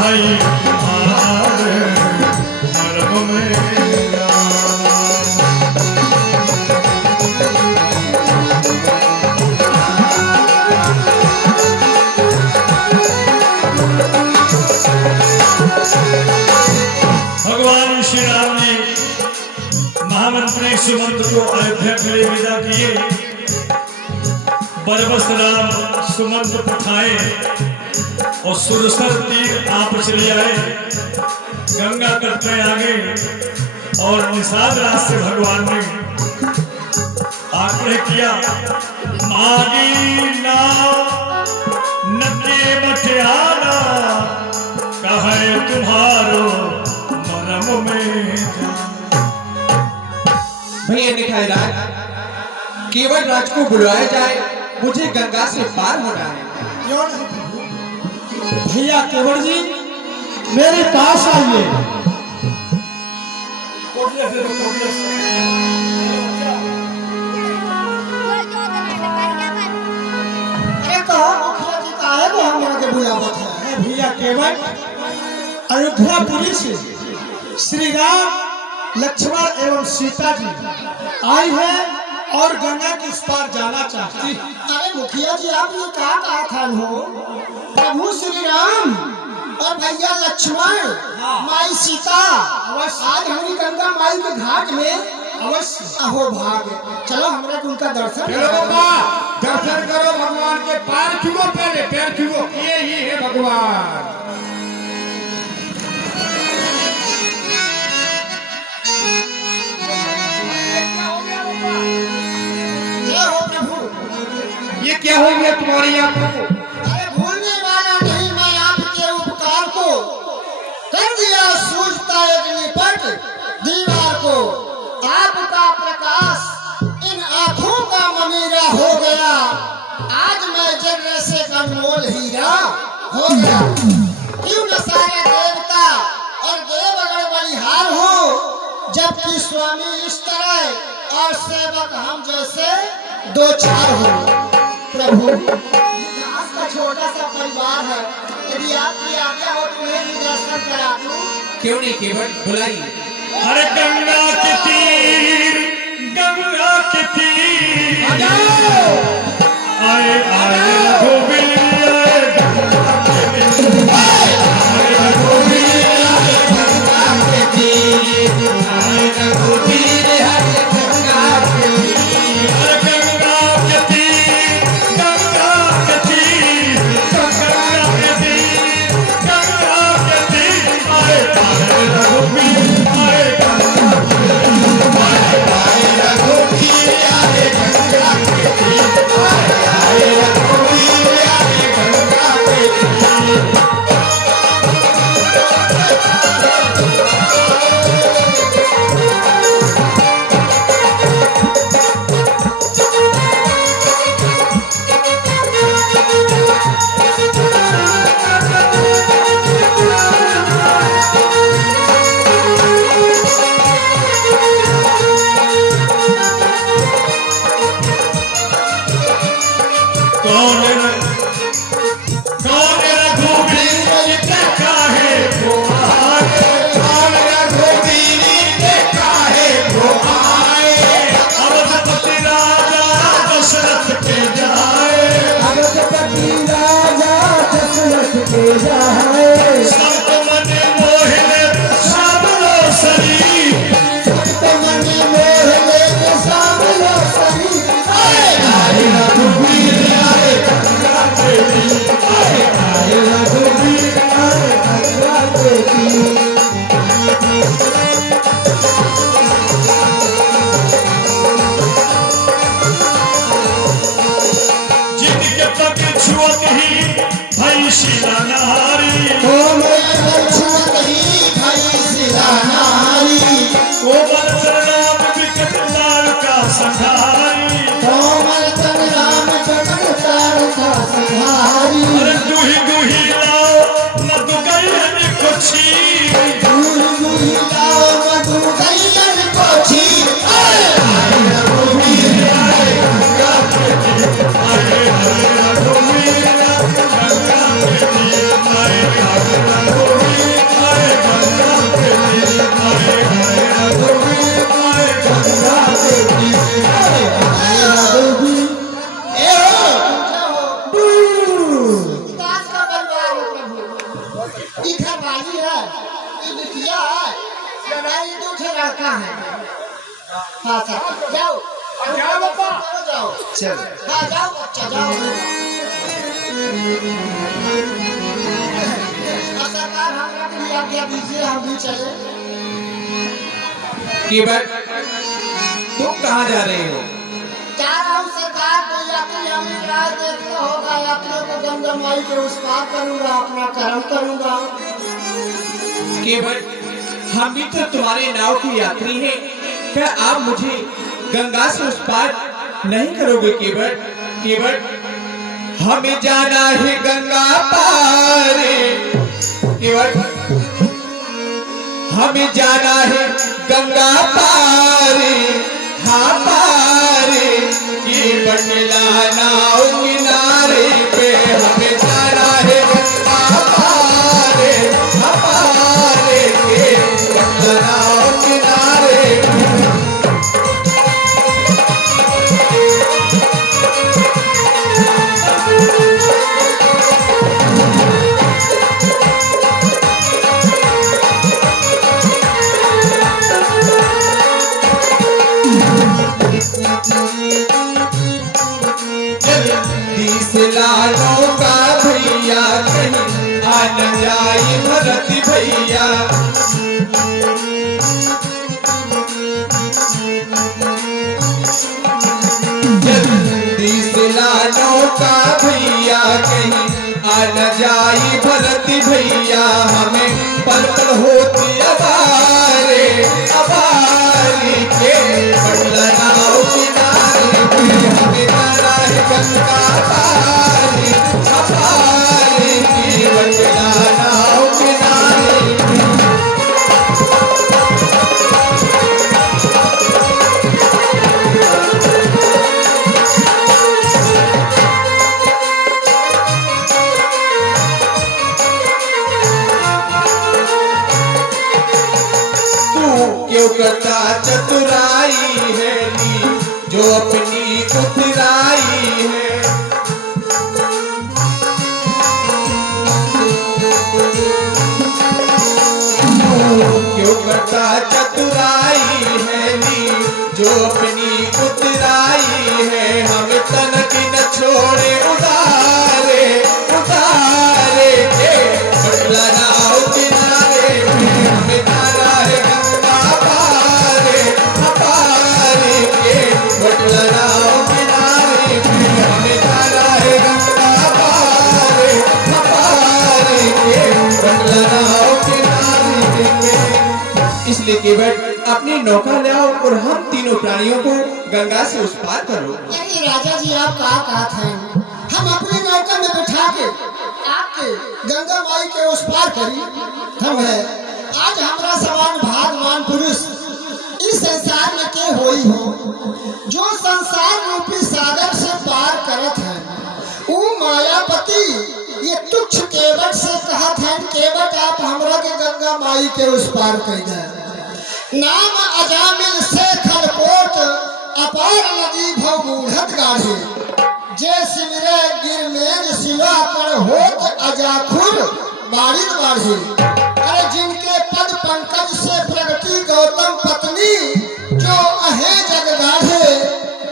है तुम्हारे मरम मेरा। भगवान श्री राम ने महामंत्री सुमंत को अयोध्या के लिए विदा किए। बरबस राम सुमंत उठाए और सुरसर तीर आप चले आए। गंगा तट में आगे और निषाद रात से भगवान ने आग्रह किया, मागी ना नके मठियाना कहे तुम्हारो मरम में। भैया निखाई राज, केवल राज को बुलाया जाए, मुझे गंगा से पार होना है। क्यों नहीं भैया केवल जी, मेरे पास आइए। मुखिया जी का है वो हमारे बुलावत है। भैया केवल अयोध्यापुरी से श्री राम लक्ष्मण एवं सीता जी आई है और गंगा के इस पार जाना चाहती। अरे मुखिया जी, आप ये क्या कहा था हो? प्रभु श्री राम और भैया लक्ष्मण, माई सीता आज हमारी गंगा माई के घाट में अवश्य अहो भाग। चलो हमरा को उनका दर्शन दर्शन करो, भगवान के पैर छुओ, पहले पैर छुओ, ये ही है भगवान। ये क्या हो गया तुम्हारे यहाँ प्रभु? अरे भूलने वाला नहीं, मैं आपके उपकार को कर दिया सूझता एक निपट दीवार को। आपका प्रकाश इन आंखों का ममीरा हो गया, आज मैं जर्रे से अनमोल हीरा हो गया। क्यों न सारे देवता और देवगण बलिहार हो, जबकि स्वामी इस तरह और सेवक हम जैसे दो चार हो। प्रभु आज का छोटा सा परिवार है, यदि आपकी आज्ञा हो तो मेरे दर्शन करा दूं। क्यों नहीं केवल, बुलाइए। अरे गंगा के तीर, गंगा के तीर आए आए रघुवीर, आए गंगा के तीर, आए रघुवीर, आए गंगा के तीर, आए रघुवीर, आए गंगा के तीर। अरे गंगा के तीर, गंगा के तीर, गंगा के तीर, गंगा के तीर, आए आए रघुवीर, आए गंगा के तीर, आए रघुवीर, आए गंगा के तीर, आए रघुवीर, आए गंगा के तीर। Hare Hare ये घर वाली है, ये बिटिया है, ये दूसरे लड़का है। हाँ सर, जाओ जाओ बाबा। जाओ, चल हाँ जाओ बच्चा जाओ। सरकार हमरा के लिए आज्ञा दीजिए, हम भी चले। केवट तुम कहाँ जा रहे हो? जा रहा हूँ सरकार, कोई यात्री हमें राह देखता होगा, यात्रियों को गंगा माई के उस पार करूंगा, अपना कर्म करूंगा। केवट हम भी तो तुम्हारे नाव की यात्री हैं, क्या आप मुझे गंगा से उस पार नहीं करोगे? केवट केवट हमें जाना है गंगा पार, केवट हमें जाना है गंगा पार, हाँ पार, केवट लाना किनारे पे हमें जाना है गंगा पार, हाँ पार, केवट लाना किनारे पे। जल्दी से लालो का भैया, कहीं आ न जाए भरत भैया। जल्दी से लालो का भैया, कहीं आ न जाए भरत भैया। हमें पल पल होती अबारे अबारी, के बदलना किनारे पे हमें जाना है गंगा पारी, अबारी, के बदलना किनारे पे। क्यों करता चतुराई है नी, जो अपनी उतराई है। क्यों करता चतुराई है नी, जो अपनी उतराई है। हम तन की न छोड़े उतारे उतारे, के बदलना किनारे पे हमें जाना है गंगा पारे, अपारे, के बदलना किनारे पे हमें जाना है गंगा पारे, अपारे, के बदलना किनारे पे। इसलिए केवट अपनी नौका ले आओ और हम तीनों प्राणियों को गंगा से उस पार करो। अरे राजा जी, आप कहा कहत हैं, हम अपनी नौका में बिठा के आपके गंगा माई के उस पार करी। हम है आज हमारा समान भागवान पुरुष इस संसार में के होई हो, जो संसार रूपी सागर से पार करत है। वो मायापति ये तुच्छ केवट से कहत है, केवट आप हमरा के गंगा माई के उस पार कर दे। नाम अजामिल से खलकोट, अपार नदी भव बूढ़त गाढ़े। जे सिमरे गिरमेज सिला कर होत अजाखुर बारिद बाढ़े। अरे जिनके पद पंकज से प्रगति गौतम पत्नी, जो अहे जग गाढ़े।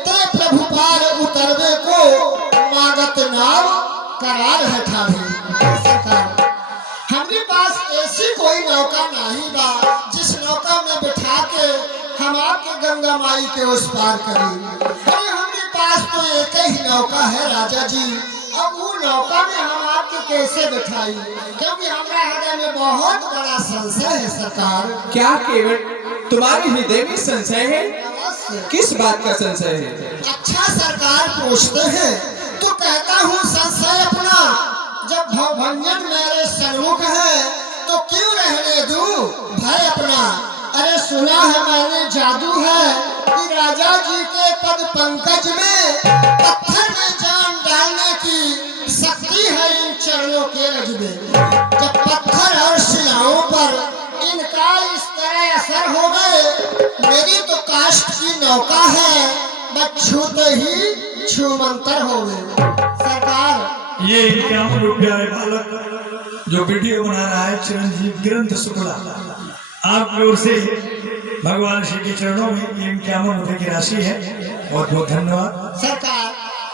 ते प्रभु पार उतरवे को मागत नाव करार है ठाढ़े। सरकार हमारे पास ऐसी कोई नौका नहीं बा, जिस नौका में बिठा के हम आपके गंगा माई के उस पार करें। अरे हमारे पास तो एक ही नौका है राजा जी, अब वो नौका में हम आपके कैसे बिठाई, क्योंकि हमारा हृदय में बहुत बड़ा संशय है सरकार। क्या केवट तुम्हारे हृदय में संशय है? किस बात का संशय है? अच्छा सरकार पूछते हैं तो कहता हूँ संशय अपना, जब भवभंजन मेरे सन्मुख है तो क्यों रहने दूं भय अपना। अरे सुना है मैंने जादू है कि राजा जी के पद पंकज में पत्थर में जान डालने की शक्ति है इन चरणों के रज में। जब पत्थर और शिलाओं पर इनका इस तरह असर हो गए, मेरी तो काष्ठ की नौका है, बस छूते ही छूमंतर हो गए। सरकार ये इक्यावन रुपया बालक जो वीडियो बना रहा है चिरंजीव ग्रंथ शुक्ला, आपकी ओर से भगवान श्री के चरणों में ये 51 रुपए की राशि है। बहुत बहुत धन्यवाद। सरकार,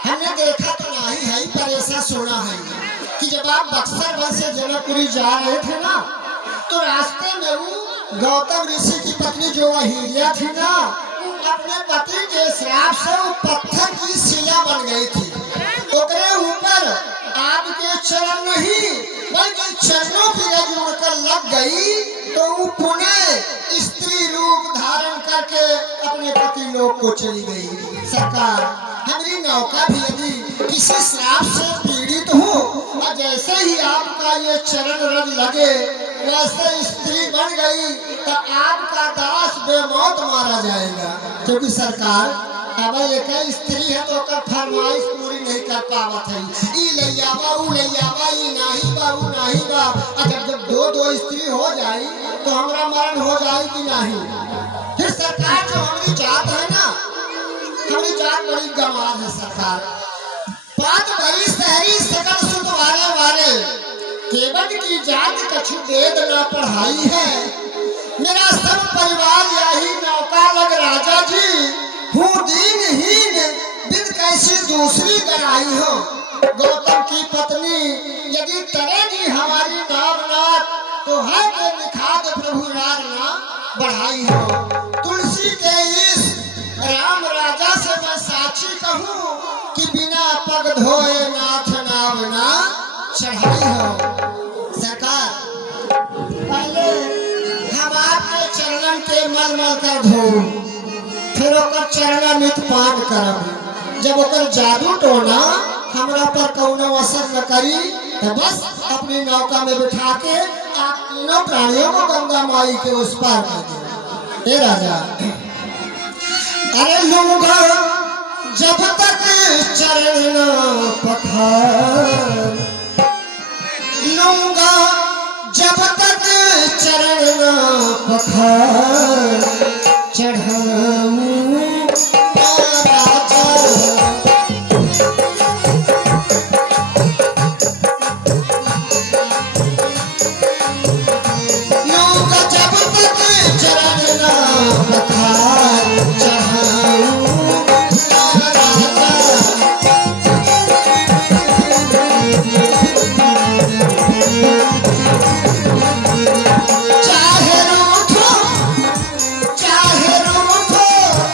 हमने देखा तो नहीं है पर ऐसा सुना है कि जब आप बक्सर वन से जनकपुरी जा रहे थे ना, तो रास्ते में वो गौतम ऋषि की पत्नी जो अहिल्या थी ना, अपने पति के श्राप से वो पत्थर की शिला बन गई थी। ओकरे ऊपर आपके चरण नहीं बल्कि चरणों की रज उड़कर लग गई, तो वो पुनः स्त्री रूप धारण करके अपने पति लोग को चली गई। सरकार, हमारी नौका भी यदि किसी श्राप से पीड़ित हो और जैसे ही आपका ये चरण रज लगे वैसे स्त्री बन गई, तो आपका दास बेमौत मारा जाएगा। क्योंकि सरकार, अब एक स्त्री है तो कर फरमाइश पूरी नहीं कर पावत है। ई लैयावा ऊ लैयावा, ई नाही बा ऊ नाही बा। अगर जब दो स्त्री हो जाई तो हमारा मरण हो जाए कि नहीं। फिर सरकार, जो हमारी जात है ना, हमारी जात बड़ी गंवार है सरकार। बात बड़ी शहरी सकल सुत वाले केवट की जात कछु वेद न पढ़ाई है। मेरा सब परिवार यही नौका लग राजा जी, हूँ दीनहीन बिन कैसी दूसरी बनाई हो। गौतम की पत्नी यदि तरेगी हमारी नामनाथ, तो है के निखाद प्रभु राजना बढ़ाई हो। तुलसी के इस राम राजा से मैं साक्षी कहूँ कि बिना पग धोए नाथ नाम ना चढ़ाई हो। सरकार, पहले हम आपके चरणन के मल मल कर धो, फिर ओकर चरणामृत पान करब। जब ओकर जादू टोना हमरा पर कौनो असर न करी, तो बस अपनी नौका में बिठा के आप तीनों प्राणियों को गंगा माई के उस पार कर दे। ए राजा, अरे लूंगा जब तक चरण न पखार, लूंगा जब तक चरण न पखार, चढ़ाऊं राजा। लूंगा जब तक चरण न पखार, चढ़ाऊं राजा। चाहे रूठो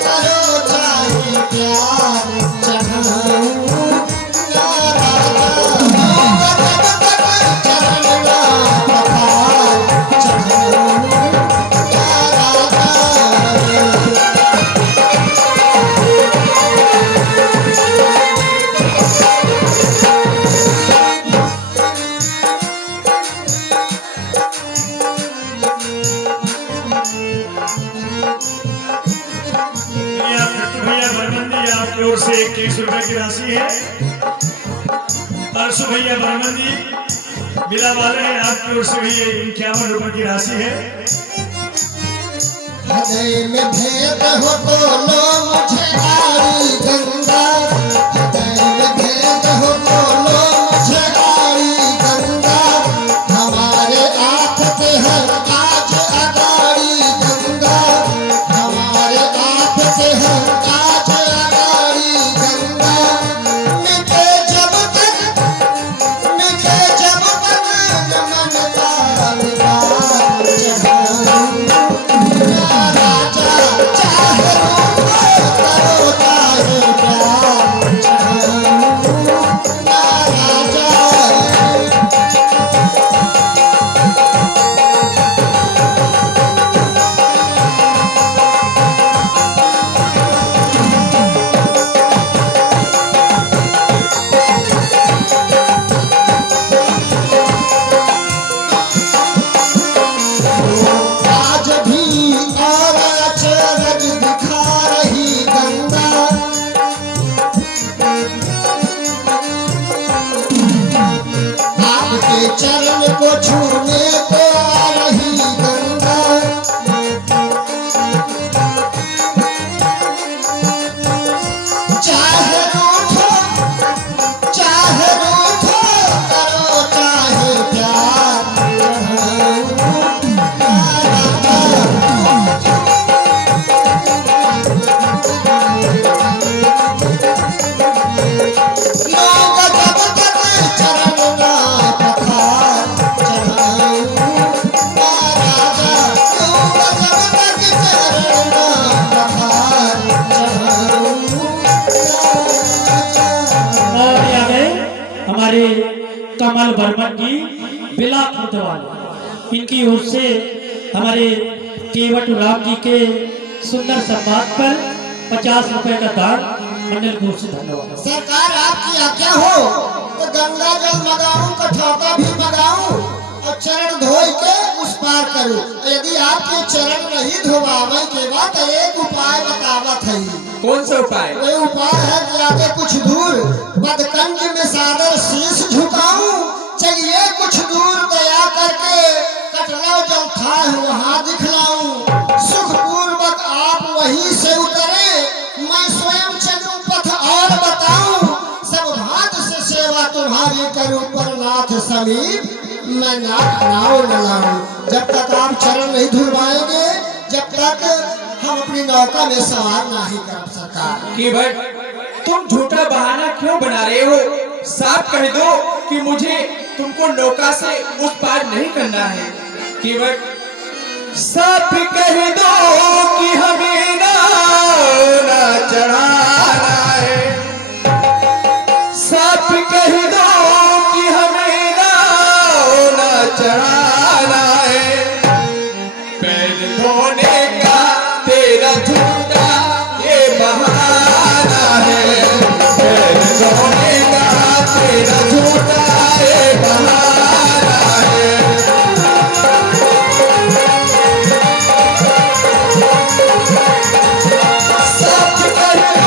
करो चाहे प्यार, चढ़ाऊं राजा। जब तक चरण न पखार, चढ़ाऊं राजा। भैया बरमंदी, आपकी ओर से 21 रुपए की राशि है। परसों भैया बरमंदी बिला वाले हैं, आपकी ओर से भी 51 रुपए की राशि है। हृदय में भेद हो तो लो मुझे आड़ी गंगा, हृदय में भेद हो तो लो मुझे आड़ी गंगा। हमारे आप के हर आज अगाड़ी गंगा, हमारे आप के हर आज अगाड़ी गंगा। मिटे जब तक मन का विकार, चढ़ाऊं राजा। चाहे रूठो बर्मन जी बिला वाले, इनकी ओर से हमारे केवट राम जी के सुंदर सम्मान पर 50 रुपए का दान मंडल की ओर से धन्यवाद। सरकार आपकी आज्ञा हो तो गंगा जल मंगाऊं, कठौता भी मंगाऊं और चरण धोई के उस पार करूं। यदि आपके चरण नहीं धोवावे के बाद एक उपाय बतावत है। कौन सा उपाय? वही उपाय है कि आगे कुछ दूर बदकंज में सादर शीश झुकाऊं। चलिए कुछ दूर दया करके कटरा जल था वहां दिखलाऊं। सुख पूर्वक आप वहीं से उतरे, मैं स्वयं चलूं पथ और बताऊं। सब भात से सेवा तुम्हारी करूं, पर नाथ समीप मैं नाव न लाऊं। जब तक आप चरण नहीं धुलवाएंगे, जब तक हम अपनी नौका में सवार नहीं कर सरकार। केवट, तुम झूठा बहाना क्यों बना रहे हो? साफ कह दो कि मुझे तुमको नौका से उस पार नहीं करना है। केवट, साफ कह दो कि हमें ना चढ़ाना है। साफ कह दो कि हमें ना चढ़ाना है। पैर धोने का तेरा झूठा ये बहाना है। पैर धोने का तेरा झूठा ये बहाना है। सब कह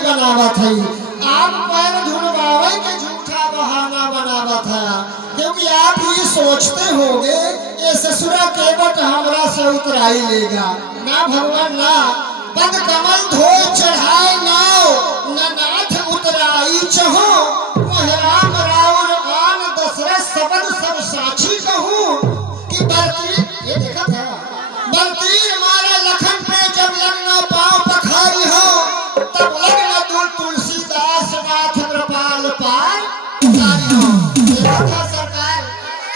नहीं बनावत है। आप पैर धुलवावे के झूठा बहाना बनावत है, क्योंकि आप ये सोचते होंगे ये ससुरा केवट हमरा से उतराई लेगा। ना भगवान ना, पद कमल धोए चढ़ाए नाव, न नाथ उतराई चहो, राम रावण आन दशरथ सबद सब साक्षी कहूँ कि बलतीर, ये देखा था बलतीर मारा लखन पे जब लगना पाँव पखारी हो, तब लगना तुलसीदास नाथ कृपाल पार उतारी हो। देखा था सरकार,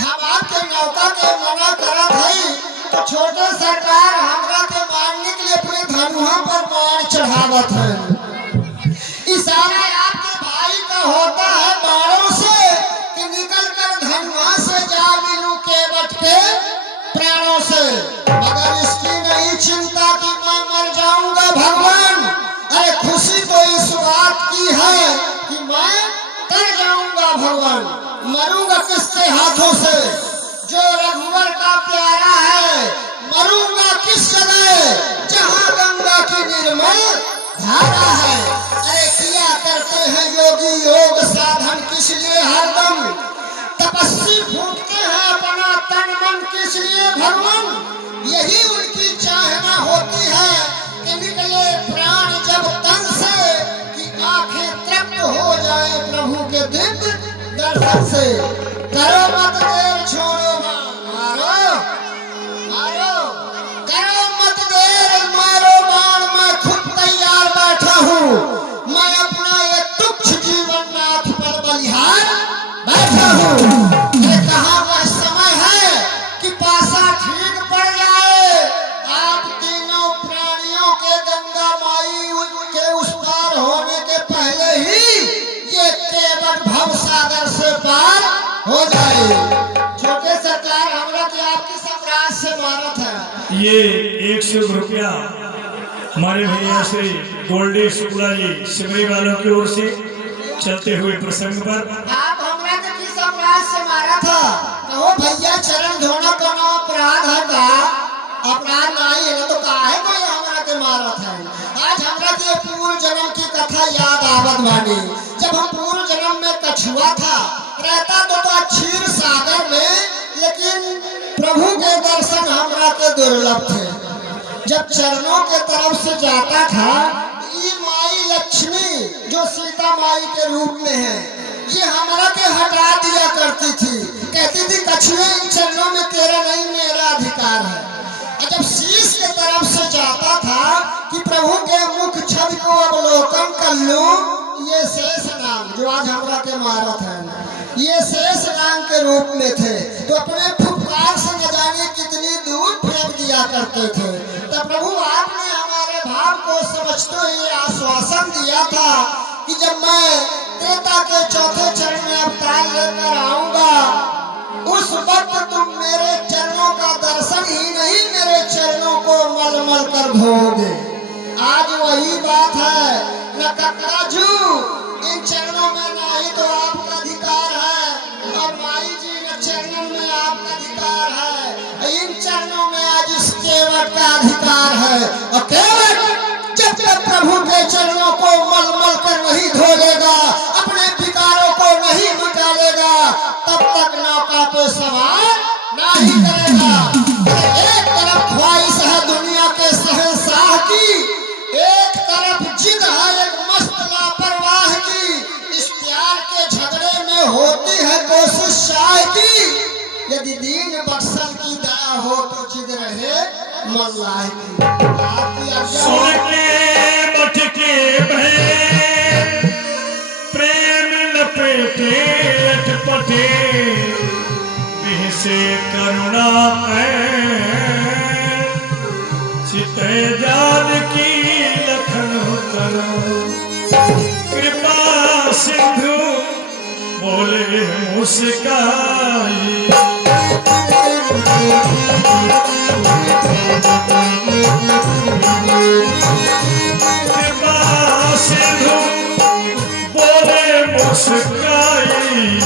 हम आपके नौका के मना करत हई तो छोटे सरकार हमरा के मारने के लिए अपने धनुहा पर बाण चढ़ावत है। इशारा आपके भाई का होता है बाणों से कि निकल कर धनुहा से जा मिलूं केवट के प्राणों से, मगर इसकी नहीं चिंता कि मैं मर जाऊंगा भगवान। अरे खुशी तो इस बात की है कि मैं तर जाऊंगा भगवान, मरूंगा किसके हाथों से, जो रघुवर का प्यारा है, मरूंगा किस जगह जहां गंगा की निर्मल धारा है। अरे किया करते हैं योगी योग साधन किस लिए हरदम, तपस्वी फूंकते हैं अपना तन मन किस लिए भगवान, यही उनकी चाहना होती है कि निकले प्राण जब तन से, कि आंखें तृप्त हो जाए प्रभु के दिव्य दर्शन से। करो मत देर छोड़ो मारो मारो, करो मत देर मारो बाण, मैं खुद तैयार बैठा हूँ, मैं अपना ये तुच्छ जीवन नाथ पर बलिहार बैठा हूँ। ये कहाँ वह समय है कि पासा ठीक पड़ जाए, आप तीनों प्राणियों के गंगा माई के उस पार होने के पहले ही ये केवट भव सागर से पार हो जाए। छोटे सरकार हमरा के आपकी सम्राट से मारत है। ये 100 रुपया हमारे भैया श्री गोल्डी शुक्ला जी सिमरी वालों की ओर से चलते हुए प्रसंग पर। आप हमरा के किस अपराध से मारा था? कहो भैया चरण धोना कोनो अपराध है का? अपराध नहीं है तो काहे कोई हमरा के मारत है? आज हमरा के पूर्व जन्म की कथा याद आवत बानी। जब हम पूर्व जन्म में कछुआ था, रहता तो क्षीर सागर में, लेकिन प्रभु के दर्शन हमरा के दुर्लभ थे। जब चरणों के तरफ से जाता था, ये माई लक्ष्मी जो सीता माई के रूप में है, ये हमरा के हटा दिया करती थी, कहती थी कछुए इन चरणों में तेरा नहीं मेरा अधिकार है। और जब शीश के तरफ से जाता था कि प्रभु के मुख छवि को अवलोकन कर लूं, ये शेष नाग जो आज हमरा के मारत है, ये शेष नाग के रूप में थे, तो अपने फुफकार से न जाने कितनी दूर फेंक दिया करते थे। तो प्रभु आपने हमारे भाव को समझते हुए आश्वासन दिया था कि जब मैं त्रेता के चौथे चरण में अवतार लेकर आऊंगा, उस वक्त तुम मेरे चरणों का दर्शन ही नहीं, मेरे चरणों को मल मल कर धोओगे। आज वही बात है, न ककराजू इन चरणों में नहीं तो आपका अधिकार है, और माई जी न चरणों में आपका अधिकार है, इन चरणों में आज इस केवट का अधिकार है। और केवट जब तक प्रभु के चरणों को मल मल कर नहीं धो लेगा, अपने विकारों को नहीं मिटा लेगा, तब तक नौका पे सवार नहीं करेगा। एक तरफ ख्वाहिश है दुनिया के शहंशाह की, एक तरफ जिद है एक मस्त लापरवाह की। इस प्यार के झगड़े में होती है कोशिश शाह की, यदि दीन बख्शल की दया हो तो जिद रहे मल्लाह की। आपकी आज्ञा हो। सुन के मठ के भय प्रेम लपेटे अटपटे, बिह से करुणा चित जान की लखन करो, कृपा सिंधु बोले मुस्काई। कृपा सिंधु बोले मुस्काई,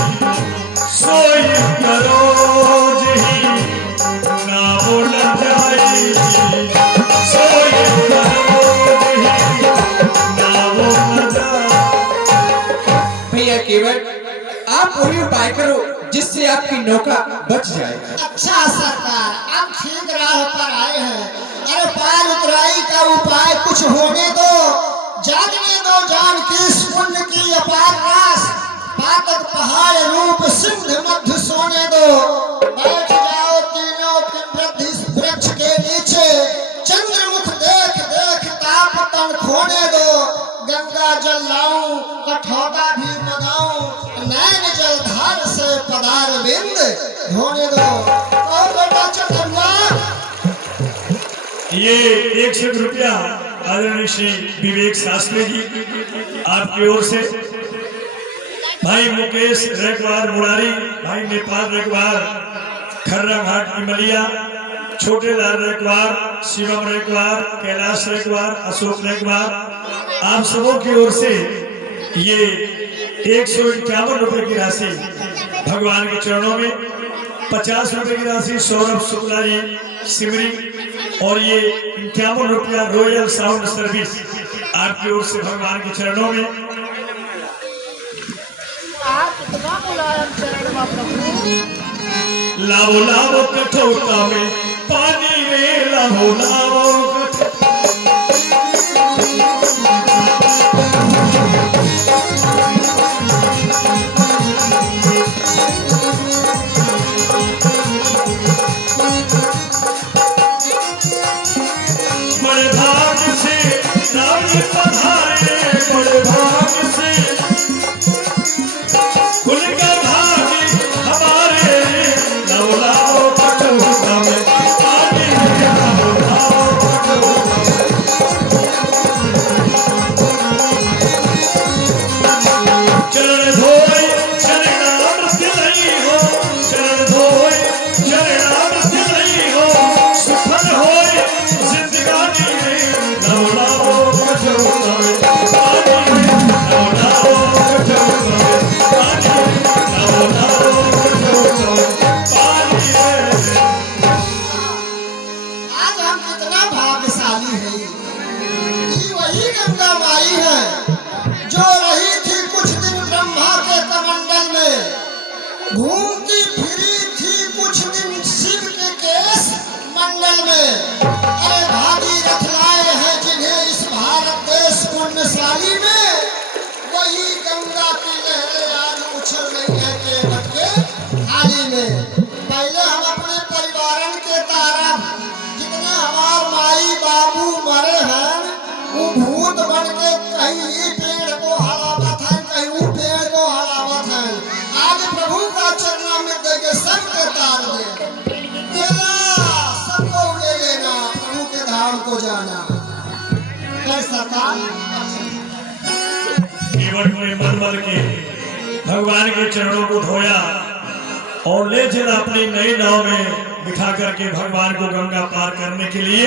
सोई करो जही ना बोल जाई, सोई करो जही ना बोल भैया केवट, आप वही उपाय करो जिससे आपकी नौका बच जाए। अच्छा सरकार, अब ठीक राह पर आए हैं। अरे पार उतराई का उपाय कुछ होने दो, जागने दो जान की पुण्य की अपार रास, पातक पहाड़ रूप सिंध मध्य सोने दो। बैठ जाओ तीनों वृद्धि वृक्ष के नीचे, चंद्रमुख देख देख ताप तन खोने दो। गंगा जल लाऊं कठौता भी मगाऊं, नैन जलधार से पदार बिंद धोने दो। ओ बेटा चतुर्वा, ये 100 रुपया आदरणीय श्री विवेक शास्त्री जी आपकी ओर से, भाई मुकेश रेकवार मुरारी, भाई नेपाल रेकवार, खर्रा घाट इमलिया, छोटे लाल रेकवार, शिवम रेकवार, कैलाश रेकवार, अशोक रेकवार, आप सबों की ओर से ये 151 रुपए की राशि भगवान के चरणों में, 50 रुपए की राशि सौरभ शुक्ला जी सिमरी, और ये 51 रुपया रॉयल साउंड सर्विस आपकी ओर से भगवान के चरणों में। लावो लावो कठौता में पानी में, लावो लावो बड़े भाग से राम पधारे, बड़े भाग से खुल का भाग हमारे, लाओ लाओ कठौता में पानी में, लाओ लाओ कठौता में। चरण धोए चरणामृत नहीं हो, चरण धोए चरणामृत नहीं हो, सुखद होए जिंदगानी में, लाओ लाओ कठौता में पानी में, लाओ लाओ कठौता में पानी में, लाओ लाओ कठौता में पानी में। आज हम कितना भाग्यशाली हैं। ये वही गंगा माई है जो रही थी कुछ दिन ब्रह्मा के कमंडल में, घूमती फिरी थी कुछ दिन शिव के केश मंडल में। अरे भागीरथ लाए हैं जिन्हें इस भारत देश पुण्यशाली में, वही गंगा की लहरें आज उछल रही है केवट के थाली में। पहले हम अपने परिवारन के तारा, जितने हमार माई बाबू मरे हैं, वो भूत बन के कहीं ई पेड़ को हलावत है, कहीं वो पेड़ को हलावत है। आज प्रभु का चरणा में देके सबके तार दे लेना, सबको ले लेना, प्रभु के धाम को जाना। कैसा काम? केवट ने मलमल के भगवान के चरणों को धोया और ले चला अपनी नई नाव में बिठा करके भगवान को गंगा पार करने के लिए